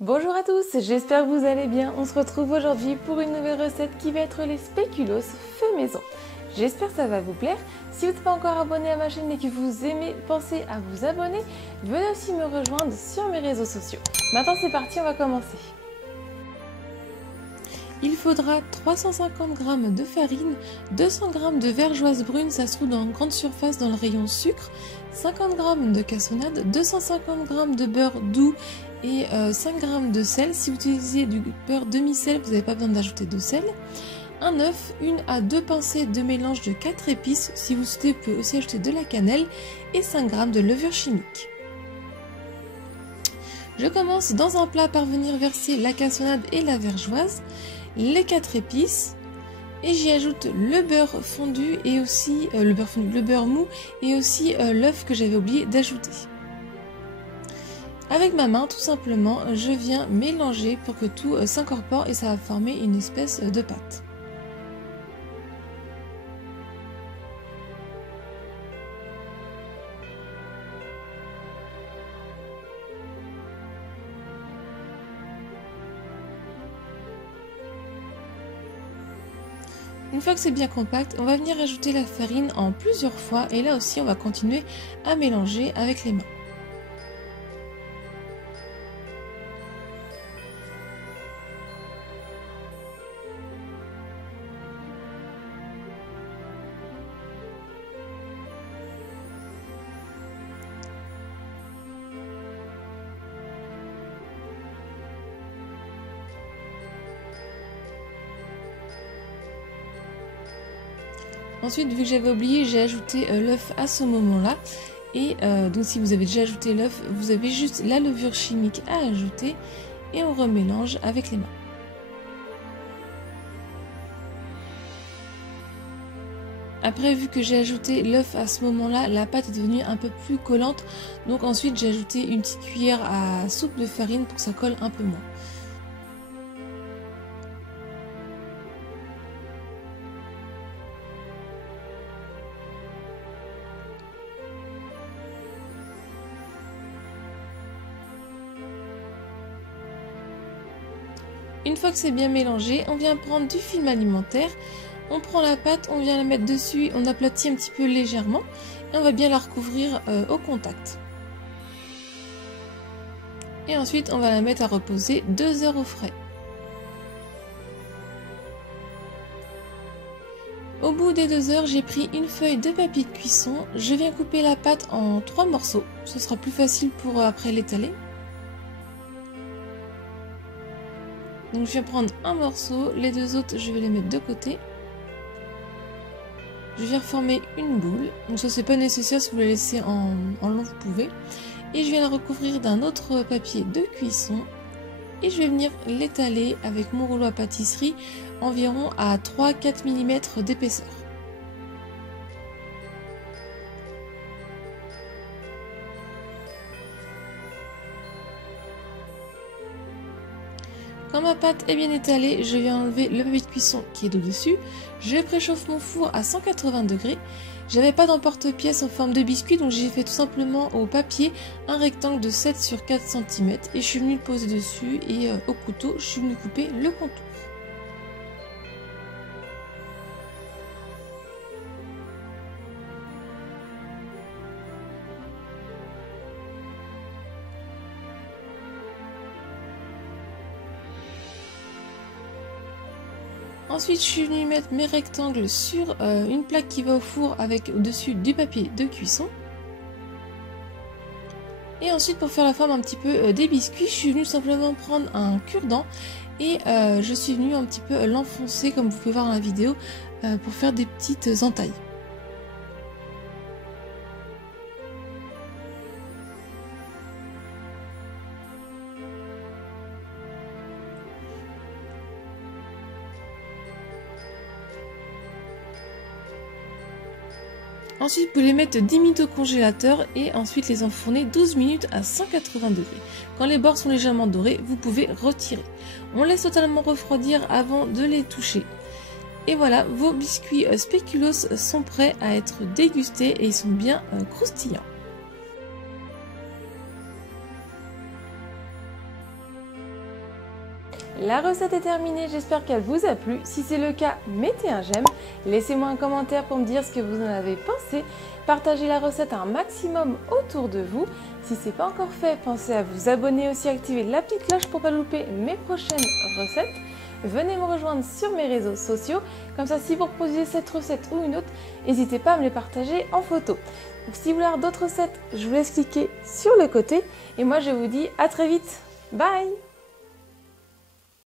Bonjour à tous, j'espère que vous allez bien. On se retrouve aujourd'hui pour une nouvelle recette qui va être les spéculoos fait maison. J'espère que ça va vous plaire. Si vous n'êtes pas encore abonné à ma chaîne et que vous aimez, pensez à vous abonner. Venez aussi me rejoindre sur mes réseaux sociaux. Maintenant c'est parti, on va commencer. Il faudra 350 g de farine, 200 g de vergeoise brune, ça se trouve dans une grande surface dans le rayon sucre, 50 g de cassonade, 250 g de beurre doux et 5 g de sel. Si vous utilisez du beurre demi-sel, vous n'avez pas besoin d'ajouter de sel. Un œuf, 1 à 2 pincées de mélange de 4 épices, si vous souhaitez vous pouvez aussi ajouter de la cannelle et 5 g de levure chimique. Je commence dans un plat par venir verser la cassonade et la vergeoise, les 4 épices et j'y ajoute le beurre fondu et aussi le beurre mou et aussi l'œuf que j'avais oublié d'ajouter. Avec ma main tout simplement je viens mélanger pour que tout s'incorpore et ça va former une espèce de pâte. Une fois que c'est bien compact, on va venir ajouter la farine en plusieurs fois et là aussi on va continuer à mélanger avec les mains. Ensuite, vu que j'avais oublié, j'ai ajouté l'œuf à ce moment-là. Et donc si vous avez déjà ajouté l'œuf, vous avez juste la levure chimique à ajouter et on remélange avec les mains. Après, vu que j'ai ajouté l'œuf à ce moment-là, la pâte est devenue un peu plus collante. Donc ensuite, j'ai ajouté une petite cuillère à soupe de farine pour que ça colle un peu moins. Une fois que c'est bien mélangé, on vient prendre du film alimentaire, on prend la pâte, on vient la mettre dessus, on aplatit un petit peu légèrement et on va bien la recouvrir au contact. Et ensuite on va la mettre à reposer 2 heures au frais. Au bout des 2 heures, j'ai pris une feuille de papier de cuisson, je viens couper la pâte en 3 morceaux, ce sera plus facile pour après l'étaler. Donc je vais prendre un morceau, les 2 autres je vais les mettre de côté. Je viens former une boule, donc ça c'est pas nécessaire, si vous la laissez en long vous pouvez. Et je viens la recouvrir d'un autre papier de cuisson. Et je vais venir l'étaler avec mon rouleau à pâtisserie environ à 3-4 mm d'épaisseur. Quand ma pâte est bien étalée, je viens enlever le papier de cuisson qui est au-dessus. Je préchauffe mon four à 180 degrés. J'avais pas d'emporte-pièce en forme de biscuit, donc j'ai fait tout simplement au papier un rectangle de 7 sur 4 cm et je suis venue le poser dessus et au couteau, je suis venue couper le contour. Ensuite, je suis venue mettre mes rectangles sur une plaque qui va au four avec au-dessus du papier de cuisson. Et ensuite, pour faire la forme un petit peu des biscuits, je suis venue simplement prendre un cure-dent et je suis venue un petit peu l'enfoncer, comme vous pouvez voir dans la vidéo, pour faire des petites entailles. Ensuite, vous les mettez 10 minutes au congélateur et ensuite les enfourner 12 minutes à 180 degrés. Quand les bords sont légèrement dorés, vous pouvez retirer. On laisse totalement refroidir avant de les toucher. Et voilà, vos biscuits spéculoos sont prêts à être dégustés et ils sont bien croustillants. La recette est terminée, j'espère qu'elle vous a plu. Si c'est le cas, mettez un j'aime. Laissez-moi un commentaire pour me dire ce que vous en avez pensé. Partagez la recette un maximum autour de vous. Si ce n'est pas encore fait, pensez à vous abonner aussi, activer la petite cloche pour ne pas louper mes prochaines recettes. Venez me rejoindre sur mes réseaux sociaux. Comme ça, si vous reproduisez cette recette ou une autre, n'hésitez pas à me les partager en photo. Donc, si vous voulez avoir d'autres recettes, je vous laisse cliquer sur le côté. Et moi, je vous dis à très vite. Bye!